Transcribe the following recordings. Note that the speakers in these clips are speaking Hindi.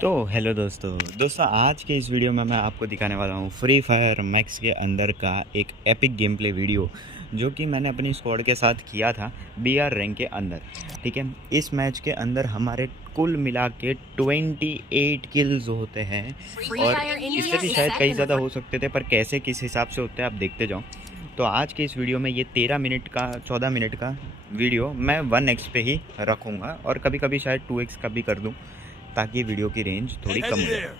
तो हेलो दोस्तों आज के इस वीडियो में मैं आपको दिखाने वाला हूँ फ्री फायर मैक्स के अंदर का एक एपिक गेम प्ले वीडियो जो कि मैंने अपनी स्क्वाड के साथ किया था बीआर रैंक के अंदर। ठीक है, इस मैच के अंदर हमारे कुल मिला के 28 किल्स होते हैं और इससे भी शायद कई ज़्यादा हो सकते थे, पर कैसे किस हिसाब से होते हैं आप देखते जाओ। तो आज के इस वीडियो में ये 13 मिनट का 14 मिनट का वीडियो मैं 1x पे ही रखूँगा और कभी कभी शायद 2x का भी कर दूँ ताकि वीडियो की रेंज थोड़ी कम हो जाए।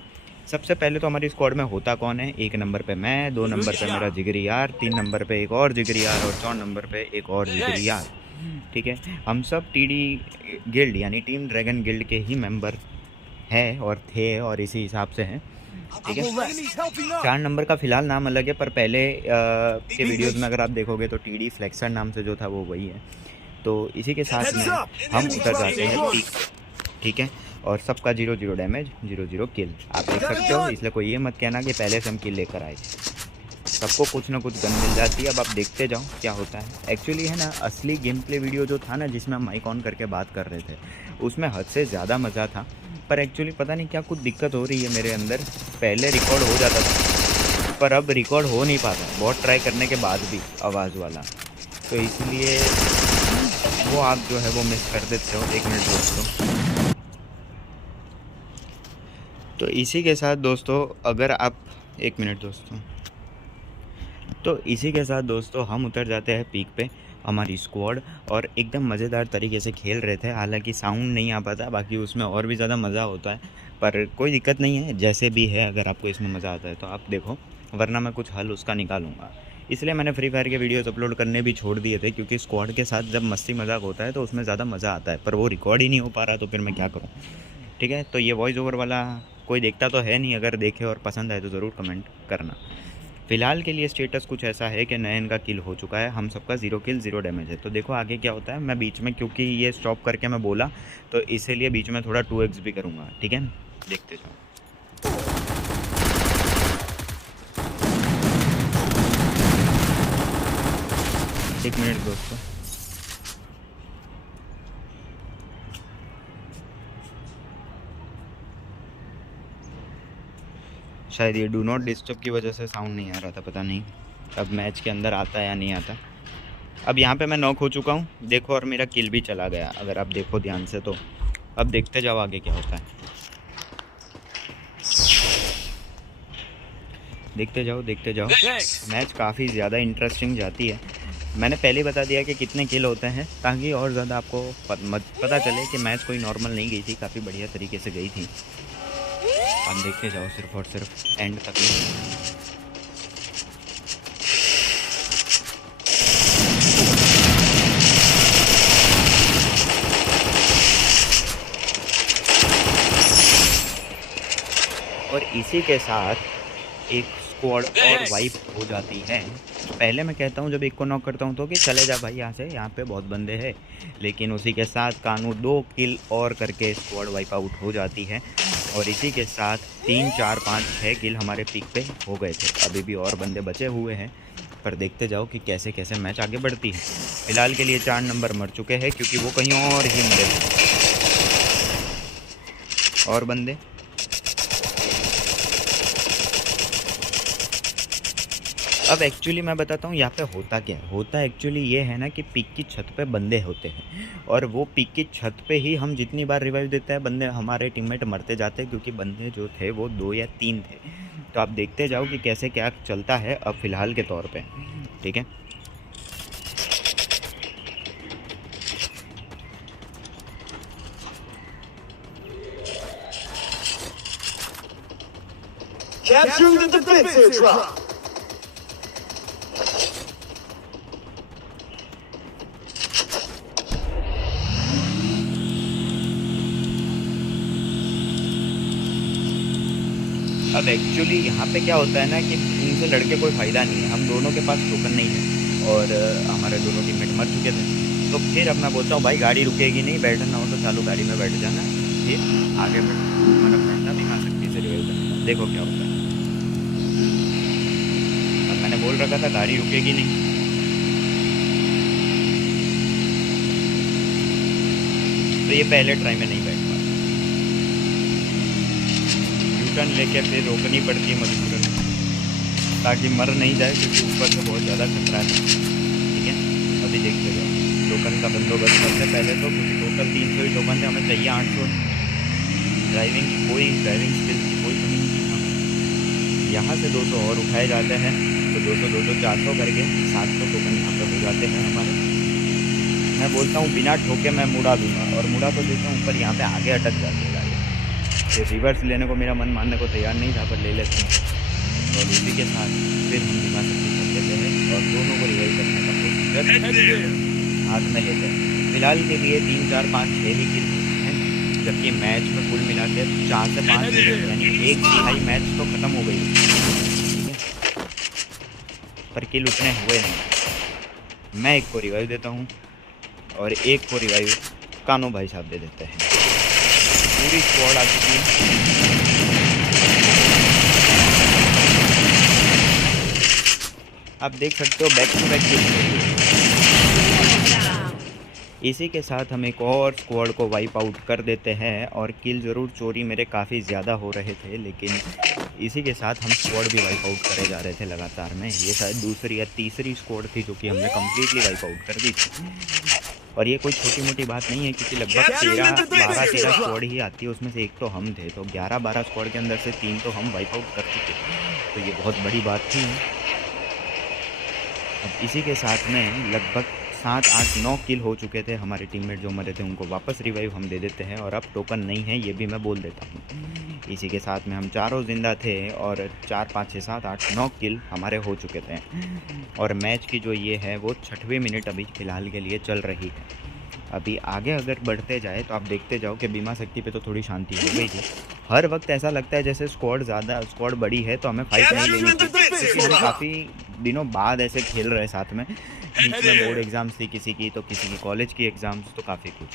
सबसे पहले तो हमारी स्क्वाड में होता कौन है? 1 नंबर पे मैं, 2 नंबर पे मेरा जिगरी यार, 3 नंबर पे एक और जिगरी यार और 4 नंबर पे एक और जिगरी यार। ठीक है, हम सब टीडी गिल्ड यानी टीम ड्रैगन गिल्ड के ही मेंबर हैं और थे और इसी हिसाब से हैं। ठीक है, 4 नंबर का फ़िलहाल नाम अलग है, पर पहले के वीडियोज़ में अगर आप देखोगे तो टीडी फ्लेक्सर नाम से जो था वो वही है। तो इसी के साथ में हम उतर जाते हैं पीक। ठीक है, और सबका 0-0 डैमेज 0-0 किल आप देख सकते हो, इसलिए कोई ये मत कहना कि पहले से हम किल लेकर आए। सबको कुछ ना कुछ गन मिल जाती है। अब आप देखते जाओ क्या होता है। एक्चुअली है ना, असली गेम प्ले वीडियो जो था ना जिसमें हम माइक ऑन करके बात कर रहे थे उसमें हद से ज़्यादा मज़ा था, पर एक्चुअली पता नहीं क्या कुछ दिक्कत हो रही है मेरे अंदर। पहले रिकॉर्ड हो जाता था पर अब रिकॉर्ड हो नहीं पाता, बहुत ट्राई करने के बाद भी आवाज़ वाला, तो इसलिए वो आप जो है वो मिस कर देते हो। 1 मिनट दोस्तों। तो इसी के साथ दोस्तों अगर आप 1 मिनट दोस्तों, तो इसी के साथ दोस्तों हम उतर जाते हैं पीक पे हमारी स्क्वाड और एकदम मज़ेदार तरीके से खेल रहे थे। हालांकि साउंड नहीं आ पाता, बाकी उसमें और भी ज़्यादा मज़ा होता है, पर कोई दिक्कत नहीं है। जैसे भी है, अगर आपको इसमें मज़ा आता है तो आप देखो, वरना मैं कुछ हल उसका निकालूंगा। इसलिए मैंने फ्री फायर के वीडियोस अपलोड करने भी छोड़ दिए थे, क्योंकि स्क्वाड के साथ जब मस्ती मजाक होता है तो उसमें ज़्यादा मज़ा आता है, पर वो रिकॉर्ड ही नहीं हो पा रहा, तो फिर मैं क्या करूँ। ठीक है, तो ये वॉइस ओवर वाला कोई देखता तो है नहीं, अगर देखे और पसंद आए तो ज़रूर कमेंट करना। फ़िलहाल के लिए स्टेटस कुछ ऐसा है कि नयन का किल हो चुका है, हम सबका 0 किल 0 डैमेज है। तो देखो आगे क्या होता है। मैं बीच में, क्योंकि ये स्टॉप करके मैं बोला तो इसीलिए बीच में थोड़ा 2x भी करूँगा। ठीक है, देखते जाओ। एक मिनट दोस्तों, शायद ये डू नॉट डिस्टर्ब की वजह से साउंड नहीं आ रहा था, पता नहीं अब मैच के अंदर आता है या नहीं आता। अब यहाँ पे मैं नॉक हो चुका हूँ देखो, और मेरा किल भी चला गया अगर आप देखो ध्यान से। तो अब देखते जाओ आगे क्या होता है, देखते जाओ। मैच काफ़ी ज़्यादा इंटरेस्टिंग जाती है। मैंने पहले ही बता दिया कि कितने किल होते हैं, ताकि और ज़्यादा आपको पता चले कि मैच कोई नॉर्मल नहीं गई थी, काफ़ी बढ़िया तरीके से गई थी। आप देखते जाओ सिर्फ और सिर्फ एंड तक। और इसी के साथ एक स्क्वाड और वाइप हो जाती है। पहले मैं कहता हूँ जब एक को नॉक करता हूँ तो कि चले जा भाई यहाँ से, यहाँ पे बहुत बंदे हैं, लेकिन उसी के साथ कानू 2 किल और करके स्क्वाड वाइप आउट हो जाती है। और इसी के साथ 3, 4, 5, 6 किल हमारे पीक पे हो गए थे। अभी भी और बंदे बचे हुए हैं, पर देखते जाओ कि कैसे कैसे मैच आगे बढ़ती है। फिलहाल के लिए 4 नंबर मर चुके हैं, क्योंकि वो कहीं और ही मरे थे। और बंदे अब एक्चुअली मैं बताता हूँ यहाँ पे होता क्या है। होता एक्चुअली ये है ना कि पीक की छत पे बंदे होते हैं, और वो पीक की छत पे ही हम जितनी बार रिवाइव देते हैं बंदे हमारे टीममेट मरते जाते हैं, क्योंकि बंदे जो थे वो 2 या 3 थे। तो आप देखते जाओ कि कैसे क्या चलता है अब फ़िलहाल के तौर पे। ठीक है, Capturing the defensive drop. अब एक्चुअली यहाँ पे क्या होता है ना कि इनसे लड़के कोई फ़ायदा नहीं है। हम दोनों के पास टोकन नहीं है और हमारे दोनों टीममेट मर चुके थे। तो फिर अब मैं बोलता हूँ भाई गाड़ी रुकेगी नहीं, बैठना हो तो चालू गाड़ी में बैठ जाना, फिर आगे बढ़ मतलब घंटा भी खा सकती से रिवाइव करना। देखो क्या होता है। अब मैंने बोल रखा था गाड़ी रुकेगी नहीं, तो ये पहले ट्राई में नहीं बैठ पाया। टर्न लेके फिर रोकनी पड़ती है मजबूरन, ताकि मर नहीं जाए, क्योंकि ऊपर से बहुत ज़्यादा खतरा है। ठीक है, अभी देखते जाओ टोकन का बंदोबस्त करते पहले तो, क्योंकि टोटल 300 ही टोकन थे, हमें चाहिए 800। ड्राइविंग स्किल की कोई कमी नहीं थी। हाँ, यहाँ से 200 और उठाए जाते हैं, तो 200 400 करके 700 टोकन यहाँ पर हो जाते हैं हमारे। मैं बोलता हूँ बिना ठोके मैं मुड़ा दूंगा, और मुड़ा तो देता हूँ, पर यहाँ पे आगे अटक जाती है गाड़ी। ये रिवर्स लेने को मेरा मन मानने को तैयार नहीं था, पर ले लेते हैं। और इसी के साथ फिर हम बीमा शक्ति कर लेते हैं और दोनों को रिवाइव करने का प्रोसीजर हाथ में लेते हैं। फिलहाल के लिए 3 4 5 6 ही किल हैं, जबकि मैच में कुल मिला के 4 से 5 यानी 1/3 मैच तो ख़त्म हो गई। ठीक है, पर किल उतने हुए नहीं। मैं एक को रिवाइव देता हूँ और एक को रिवाइव कानो भाई साहब दे देते हैं। पूरी स्क्वाड आ चुकी है। आप देख सकते हो बैक टू बैक किल। इसी के साथ हम एक और स्क्वाड को वाइप आउट कर देते हैं, और किल ज़रूर चोरी मेरे काफ़ी ज़्यादा हो रहे थे, लेकिन इसी के साथ हम स्क्वाड भी वाइप आउट करे जा रहे थे लगातार में। ये शायद दूसरी या तीसरी स्क्वाड थी जो कि हमने कम्प्लीटली वाइप आउट कर दी थी। और ये कोई छोटी मोटी बात नहीं है, क्योंकि लगभग 12-13 स्क्वाड ही आती है, उसमें से एक तो हम थे, तो 11-12 स्क्वाड के अंदर से 3 तो हम वाइप आउट कर चुके, तो ये बहुत बड़ी बात थी। अब इसी के साथ में लगभग 7 8 9 किल हो चुके थे। हमारे टीममेट जो मरे थे उनको वापस रिवाइव हम दे देते हैं, और अब टोकन नहीं है ये भी मैं बोल देता हूँ। इसी के साथ में हम चारों जिंदा थे, और 4 5 6 7 8 9 किल हमारे हो चुके थे। और मैच की जो ये है वो 6वें मिनट अभी फ़िलहाल के लिए चल रही है। अभी आगे अगर बढ़ते जाए तो आप देखते जाओ कि बीमा शक्ति पे तो थोड़ी शांति हो गई थी। हर वक्त ऐसा लगता है जैसे स्क्वाड बड़ी है तो हमें फाइट नहीं लेनी चाहिए, क्योंकि हम काफ़ी दिनों बाद ऐसे खेल रहे साथ में। बीच में बोर्ड एग्ज़ाम्स थी किसी की, तो किसी की कॉलेज की एग्ज़ाम्स, तो काफ़ी कुछ,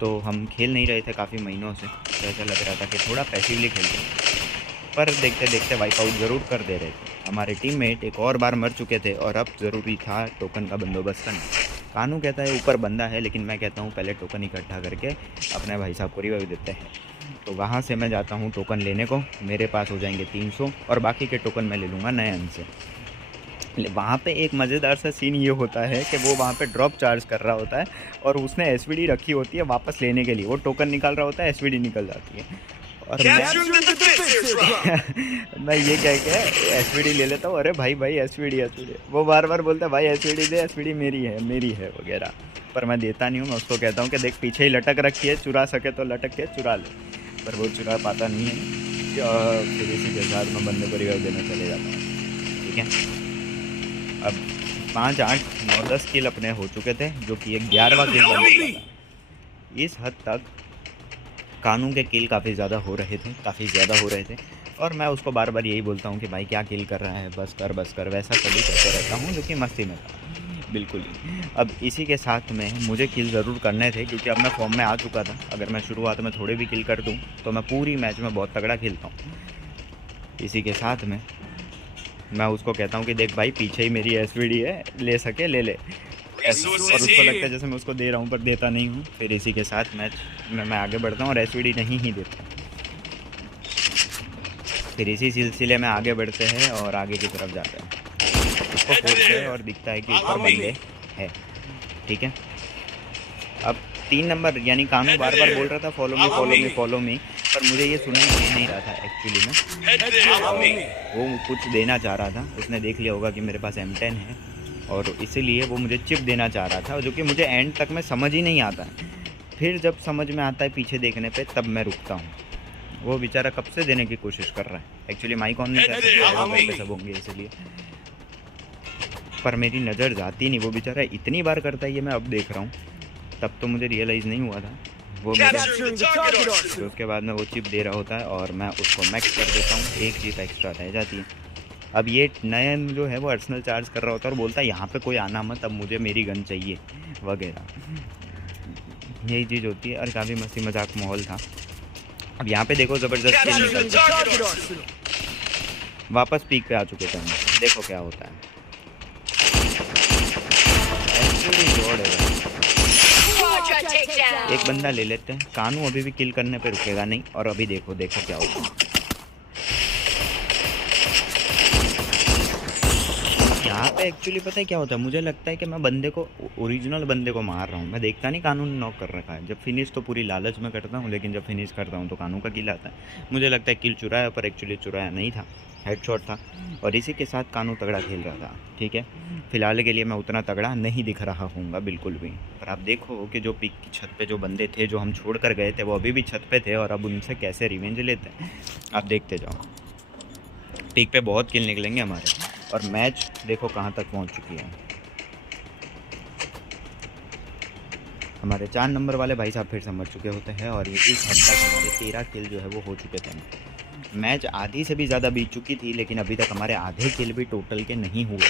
तो हम खेल नहीं रहे थे काफ़ी महीनों से। तो ऐसा लग रहा था कि थोड़ा पैसिवली खेलते, पर देखते देखते वाइप आउट ज़रूर कर दे रहे थे। हमारे टीममेट एक और बार मर चुके थे, और अब ज़रूरी था टोकन का बंदोबस्त करना। कानू कहता है ऊपर बंदा है, लेकिन मैं कहता हूँ पहले टोकन इकट्ठा करके अपने भाई साहब को रिवाइव देते हैं। तो वहाँ से मैं जाता हूँ टोकन लेने को, मेरे पास हो जाएंगे 300, और बाकी के टोकन मैं ले लूँगा नए अन से। वहाँ पे एक मज़ेदार सा सीन ये होता है कि वो वहाँ पे ड्रॉप चार्ज कर रहा होता है, और उसने एसवीडी रखी होती है वापस लेने के लिए। वो टोकन निकाल रहा होता है, एसवीडी निकल जाती है, और मैं ये कह के एसवीडी ले लेता हूँ। अरे भाई एसवीडी वो बार बार बोलता है भाई एसवीडी दे, एसवीडी मेरी है वगैरह, पर मैं देता नहीं हूँ। मैं उसको कहता हूँ कि देख पीछे ही लटक रखी है, चुरा सके तो लटक के चुरा ले, पर वो चुरा पाता नहीं है। फिर इसी के साथ मैं बंदे को रिवाइव देने चले जाता हूँ। ठीक है, अब 5 8 9 10 किल अपने हो चुके थे, जो कि 11वां किल बन चुका था। इस हद तक कानू के किल काफ़ी ज़्यादा हो रहे थे, और मैं उसको बार बार यही बोलता हूँ कि भाई क्या किल कर रहा है, बस कर, वैसा कभी कहते रहता हूँ, जो कि मस्ती में था बिल्कुल ही। अब इसी के साथ में मुझे किल ज़रूर करने थे, क्योंकि अब मैं फॉर्म में आ चुका था। अगर मैं शुरुआत में थोड़े भी किल कर दूँ तो मैं पूरी मैच में बहुत तगड़ा खेलता हूँ। इसी के साथ में मैं उसको कहता हूँ कि देख भाई पीछे ही मेरी एसवीडी है, ले सके ले ले, और उसको लगता है जैसे मैं उसको दे रहा हूँ, पर देता नहीं हूँ। फिर इसी के साथ मैच में मैं आगे बढ़ता हूँ और एसवीडी नहीं ही देता। फिर इसी सिलसिले में आगे बढ़ते हैं और आगे की तरफ जाते हैं। उसको खोलते हैं और दिखता है कि ऊपर बंदे हैं। ठीक है, अब 3 नंबर यानी कानू बार बार बोल रहा था फॉलो मी, पर मुझे ये सुनाई दे नहीं रहा था एक्चुअली में। वो कुछ देना चाह रहा था, उसने देख लिया होगा कि मेरे पास M10 है, और इसीलिए वो मुझे चिप देना चाह रहा था, जो कि मुझे एंड तक में समझ ही नहीं आता है। फिर जब समझ में आता है पीछे देखने पे, तब मैं रुकता हूँ। वो बेचारा कब से देने की कोशिश कर रहा है। एक्चुअली माइक ऑन नहीं कर सकते, सब होंगे इसलिए, पर मेरी नज़र जाती नहीं। वो बेचारा इतनी बार करता है, ये मैं अब देख रहा हूँ, तब तो मुझे रियलाइज़ नहीं हुआ था वो मेरे। उसके बाद में वो चिप दे रहा होता है और मैं उसको मैक्स कर देता हूँ, 1 चिप एक्स्ट्रा रह जाती है। अब ये नयन जो है वो अर्सनल चार्ज कर रहा होता है और बोलता है यहाँ पे कोई आना मत, अब मुझे मेरी गन चाहिए वगैरह, यही चीज़ होती है। और काफ़ी मस्ती मजाक माहौल था। अब यहाँ पे देखो ज़बरदस्त वापस पीक पे आ चुके थे हम, देखो क्या होता है। एक बंदा ले लेते हैं, कानू अभी भी किल करने पे रुकेगा नहीं, और अभी देखो क्या होगा। यहाँ पे एक्चुअली पता है क्या होता है, मुझे लगता है कि मैं बंदे को ओरिजिनल बंदे को मार रहा हूँ। मैं देखता नहीं कानून ने नॉक कर रखा है। जब फिनिश तो पूरी लालच में करता हूँ, लेकिन जब फिनिश करता हूँ तो कानून का किल आता है। मुझे लगता है किल चुराया, पर एक्चुअली चुराया नहीं था, हेडशॉट था। और इसी के साथ कानून तगड़ा खेल रहा था। ठीक है, फिलहाल के लिए मैं उतना तगड़ा नहीं दिख रहा हूँगा बिल्कुल भी। पर आप देखो कि जो पीक की छत पे जो बंदे थे जो हम छोड़ कर गए थे, वो अभी भी छत पे थे और अब उनसे कैसे रिवेंज लेते हैं आप देखते जाओ। पीक पे बहुत किल निकलेंगे हमारे, और मैच देखो कहाँ तक पहुँच चुकी है। हमारे 4 नंबर वाले भाई साहब फिर से मर चुके होते हैं, और ये इस हद तक हमारे 13 किल जो है वो हो चुके थे। मैच आधी से भी ज़्यादा बीत चुकी थी, लेकिन अभी तक हमारे आधे किल भी टोटल के नहीं हुए,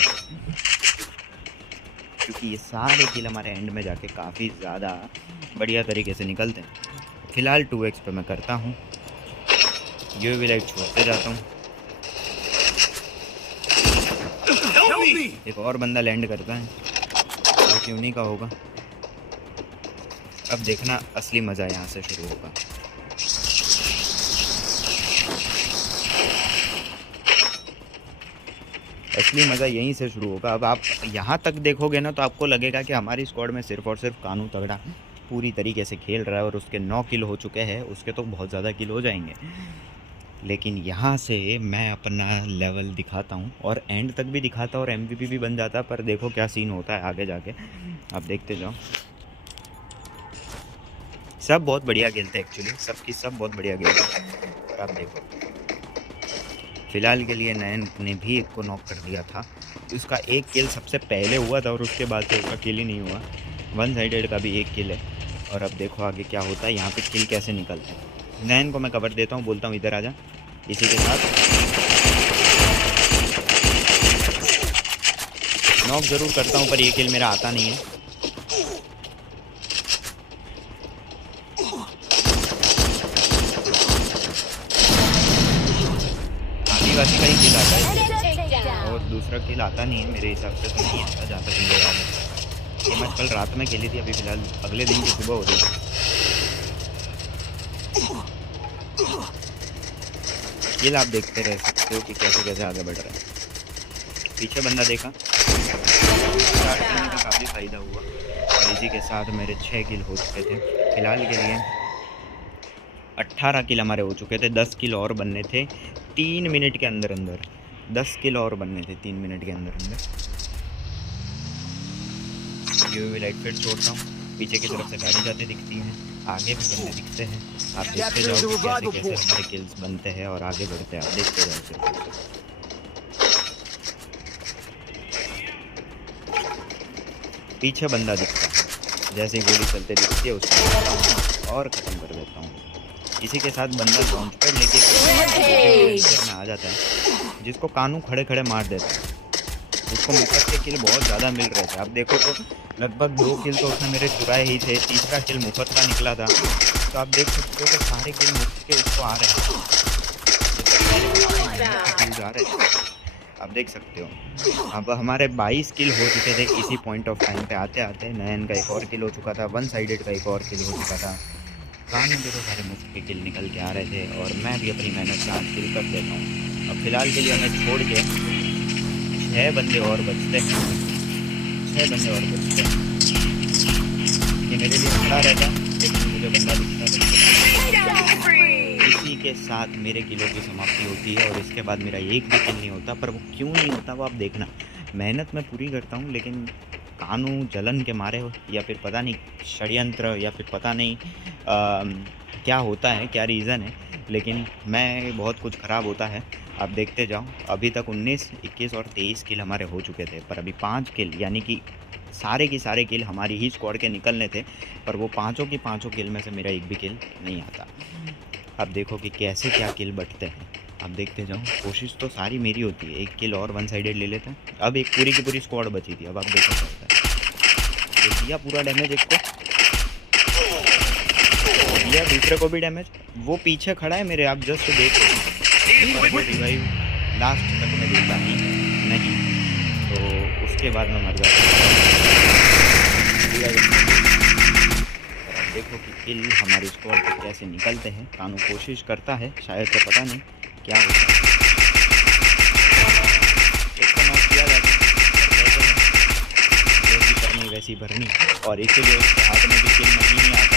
क्योंकि ये सारे किल हमारे एंड में जाके काफ़ी ज़्यादा बढ़िया तरीके से निकलते हैं। फिलहाल 2x पे मैं करता हूँ, यूवी लाइट छोड़ते जाता हूँ। एक और बंदा लैंड करता है, जो कि उन्हीं का होगा। अब देखना असली मज़ा यहाँ से शुरू होगा। असली मज़ा यहीं से शुरू होगा। अब आप यहाँ तक देखोगे ना, तो आपको लगेगा कि हमारी स्क्वाड में सिर्फ और सिर्फ कानू तगड़ा पूरी तरीके से खेल रहा है, और उसके 9 किल हो चुके हैं। उसके तो बहुत ज़्यादा किल हो जाएंगे, लेकिन यहाँ से मैं अपना लेवल दिखाता हूँ, और एंड तक भी दिखाता और MVP भी बन जाता। पर देखो क्या सीन होता है आगे जाके, आप देखते जाओ। सब बहुत बढ़िया खेलते हैं एक्चुअली, सब बहुत बढ़िया खेलते हैं। पर आप देखो, फिलहाल के लिए नयन ने भी एक को नॉक कर दिया था। उसका एक किल सबसे पहले हुआ था, और उसके बाद से उसका किल ही नहीं हुआ। वन साइडेड का भी एक किल है, और अब देखो आगे क्या होता है। यहाँ पे किल कैसे निकलते हैं। नयन को मैं कवर देता हूँ, बोलता हूँ इधर आजा। इसी के साथ नॉक ज़रूर करता हूँ, पर ये किल मेरा आता नहीं है। आदिवासी का ही किल आता है, और दूसरा किल आता नहीं है मेरे हिसाब से, तो नहीं आता जहाँ तक मुझे याद है। ये मैच कल रात में खेली थी, अभी फिलहाल अगले दिन की सुबह हो रही है। किल आप देखते रह सकते हो कि कैसे कैसे आगे बढ़ रहा है। पीछे बंदा देखा, स्टार्ट करने का काफ़ी फ़ायदा हुआ, और इसी के साथ मेरे 6 किल हो चुके थे। फिलहाल के लिए 18 किल हमारे हो चुके थे। 10 किल और बनने थे 3 मिनट के अंदर अंदर। 10 किल और बनने थे 3 मिनट के अंदर अंदर। यूवी लाइट फिर छोड़ता हूँ। पीछे की तरफ से गाड़ी जाते दिखती है, आगे भी बंदे दिखते हैं। आप देखते जाओ कि कैसे कैसे हमारे किल्स बनते हैं और आगे बढ़ते हैं। आप देखते जाओ। पीछे बंदा दिखता है, जैसे ही गोली चलते दिखती है उसको और ख़त्म कर देता हूँ। इसी के साथ बंदा लॉन्च पैड लेके में आ जाता है, जिसको कानू खड़े खड़े मार देता है। उसको मुफ्त के किल बहुत ज़्यादा मिल रहे थे। आप देखो तो लगभग 2 किल तो उसने मेरे चुराए ही थे, तीसरा किल मुफ्त का निकला था। तो आप देख सकते हो कि सारे किल मुफ्त के उसको आ रहे हैं, आ रहे हैं। आप देख सकते हो। अब हमारे 22 किल हो चुके थे इसी पॉइंट ऑफ टाइम पे आते आते। नयन का एक और किल हो चुका था, वन साइडेड का एक और किल हो चुका था। कानून के तो सारे मुफ्त के किल निकल के आ रहे थे, और मैं भी अपनी मेहनत से 8 किल कर देता हूँ। अब फिलहाल के लिए हमें छोड़ के 6 बंदे और बचते हैं। 6 बंदे और बचते हैं। ये मेरे लिए खड़ा रहता, लेकिन मुझे बंदा दिखता है। इसी के साथ मेरे किलों की समाप्ति होती है, और इसके बाद मेरा एक भी किल नहीं होता। पर वो क्यों नहीं होता वो आप देखना। मेहनत मैं पूरी करता हूँ, लेकिन कानून जलन के मारे हो, या फिर पता नहीं षड्यंत्र, या फिर पता नहीं क्या होता है, क्या रीज़न है, लेकिन मैं बहुत कुछ ख़राब होता है। आप देखते जाओ। अभी तक 19, 21 और 23 किल हमारे हो चुके थे, पर अभी 5 किल, यानी कि सारे की सारे किल हमारी ही स्क्वाड के निकलने थे। पर वो पाँचों की पाँचों किल में से मेरा एक भी किल नहीं आता। अब देखो कि कैसे क्या किल बटते हैं। आप देखते जाओ। कोशिश तो सारी मेरी होती है, एक किल और वन साइडेड ले लेते हैं। अब एक पूरी की पूरी स्क्वाड बची थी। अब आप देखो क्या होता है। ये दिया पूरा डैमेज एक को, दिया दूसरे को भी डैमेज। वो पीछे खड़ा है मेरे, आप जस्ट देख रिवाइव लास्ट तक में देता ही नहीं, तो उसके बाद मैं मर जाता हूँ। देखो कि किल हमारी स्क्वाड पे कैसे निकलते हैं। कानू कोशिश करता है, शायद से पता नहीं क्या होता है। एक को नॉक किया जाता है, वैसी भरनी, और इसीलिए उसके हाथ में भी किल नहीं आता।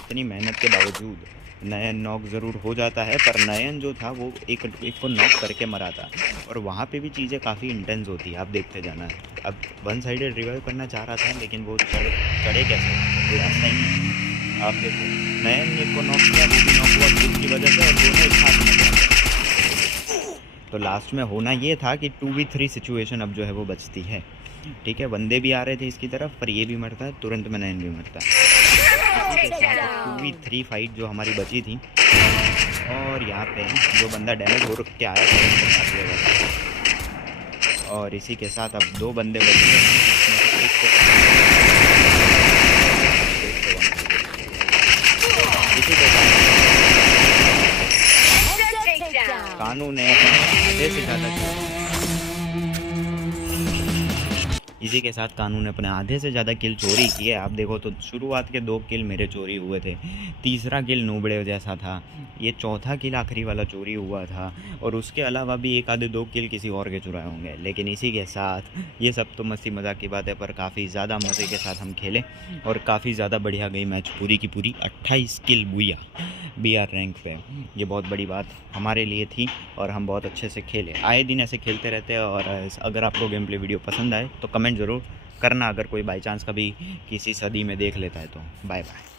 इतनी मेहनत के बावजूद नयन नॉक ज़रूर हो जाता है, पर नयन जो था वो एक को नॉक करके मरा था। और वहाँ पे भी चीज़ें काफ़ी इंटेंस होती है, आप देखते जाना। अब वन साइडेड रिवाइव करना चाह रहा था, लेकिन वो चढ़े कैसे, कोई रास्ता ही नहीं। आप देखो, नयन ने एक को नॉक किया, वो भी नॉक हुआ ग्रुप की वजह से, और दोनों एक साथ में गए। तो लास्ट में होना ये था कि 2v3 सिचुएशन अब जो है वो बचती है। ठीक है, बंदे भी आ रहे थे इसकी तरफ, पर ये भी मरता है, तुरंत में नयन भी मरता है। इसी के साथ 2v3 फाइट जो हमारी बची थी, और यहाँ पे जो बंदा डैमेज हो के आया था उसको मार दिया गया। और इसी के साथ अब 2 बंदे बचे हैं, जिसमें एक को इसी के साथ कानू ने आधे से ज़्यादा किल चोरी किए। आप देखो तो शुरुआत के 2 किल मेरे चोरी हुए थे, तीसरा किल नूबड़े जैसा था, ये चौथा किल आखिरी वाला चोरी हुआ था, और उसके अलावा भी एक आधे 2 किल किसी और के चुराए होंगे। लेकिन इसी के साथ ये सब तो मस्ती मजाक की बात है, पर काफ़ी ज़्यादा मज़े के साथ हम खेले और काफ़ी ज़्यादा बढ़िया गई मैच पूरी की पूरी। 28 किल बुया BR रैंक पे, ये बहुत बड़ी बात हमारे लिए थी, और हम बहुत अच्छे से खेले। आए दिन ऐसे खेलते रहते हैं। और अगर आपको गेम प्ले वीडियो पसंद आए तो कमेंट ज़रूर करना, अगर कोई बाई चांस कभी किसी सदी में देख लेता है तो। Bye bye.